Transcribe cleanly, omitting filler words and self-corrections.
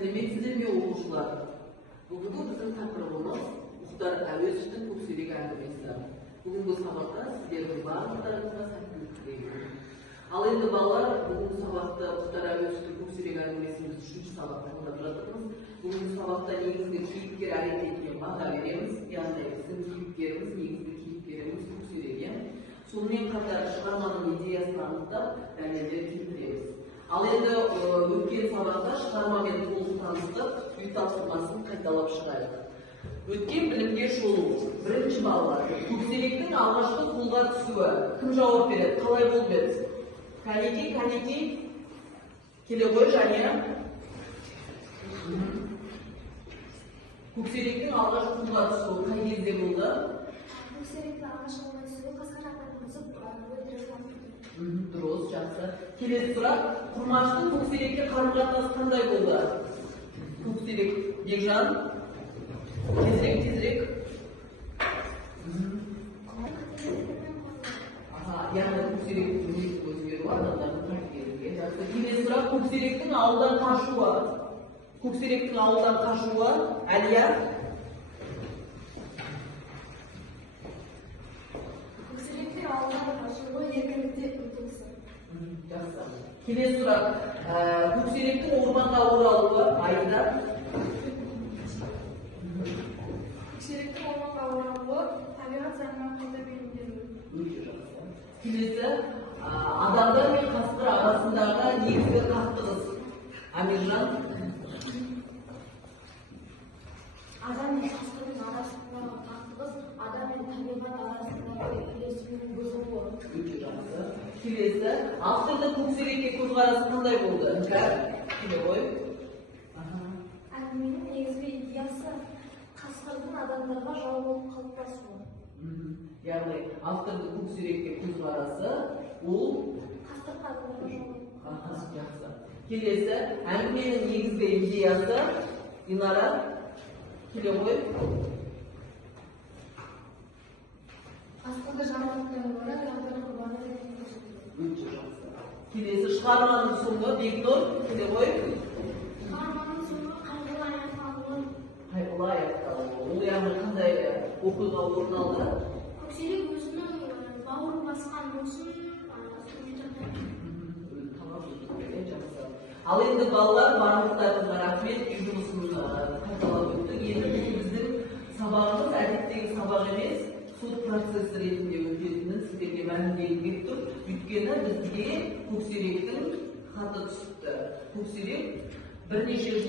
Сәлеметсіздер ме оқушылар? Бүгінгі біздің тақырыбымыз Мұхтар Әуезовтің көксерек әңгімесі. Бүгінгі сабақта сіздердің барлықтарыңызға сәттілік тілеймін. Ал енді балалар, бүгінгі сабақта Мұхтар Әуезовтің көксерек әңгімесін біз 3-ші сабақта тыңдап жатырмыз. Бүгінгі сабақта негізгі кейіпкер әрекетіне баға береміз, яғни біздің кейіпкеріміз, негізгі кейіпкеріміз көксерек. Сонымен қатар шығарманың идеясын анықтап, дәлелдер келтіреміз. Ал енді өткен сабақта шығармамен толық таныстық, үй тапсырмасын қайталап шығайық. Өткен білімге шолу. Бірінші балалар. Көксеректің алғашқы қолға түсуі. Кім жауап береді? Қалай болып еді? Кәнеки. Келе ғой, және. Көксеректің алғашқы қолға түсуі қай кезде болды? Көксеректің алғашқы қолға түсуі қасқыр апай бұзып Дұрыс, жақсы. Келесі сұрақ. Құрмаштың көксерекке қарым-қатынасы қандай болды? Көксерек, Бекжан. Тезірек. Яғни көксеректің өзгеру адамдардың тәрбиелеуге. Жақсы. Келесі сұрақ. Көксеректің ауылдан қашуы. Көксеректің ауылдан қашуы. Әлия. Көксеректің ауылдан қашуы еркіндікте ұмтылысы. Жақсы. Келесі сұрақ. Көксеректің орманға оралуы. Айда. Көксеректің орманға оралуы табиғат заңына қайта бейімделуі. Келесі, адамдар мен қасқыр арасындағы негізгі қақтығыс. Амиржан. Адам мен қасқырдың арасындағы қақтығыс адам мен табиғат арасындағы үйлесімнің бұзылуы. Келесі, автордың көксерекке көзқарасы қандай болды? Келе ғой. Әңгіменің негізгі идеясы қасқырдың адамдарға жау болып қалыптасуы. Яғни автордың көксерекке көзқарасы ол Қасқыр адамдарға жау болып қалыптасуы. жақсы. Келесі, әңгіменің негізгі идеясы Динара. Келе ғой. Қасқырды жамандықтан гөрі тағдырды құрбаны ретінде көрсетеді. Келесі, шығарманың соңы Бекнұр. Келе ғой. Шығарманың соңы қайғылы аяқталуы. Қайғылы аяқталуы. Ол яғни қандай оқиға орын алды? Көксерек өзінің бауырын басқан болсын, Ал енді балалар, барлықтарыңызға рахмет, үй жұмысын қайталап өттік. Енді біздің сабағымыз әдеттегі сабақ емес, сот процесі ретінде өтетінін сіздерге мәлімдегім тұр. Өйткені бізге көксеректің хаты түсіпті. Көксерек бірнеше жыл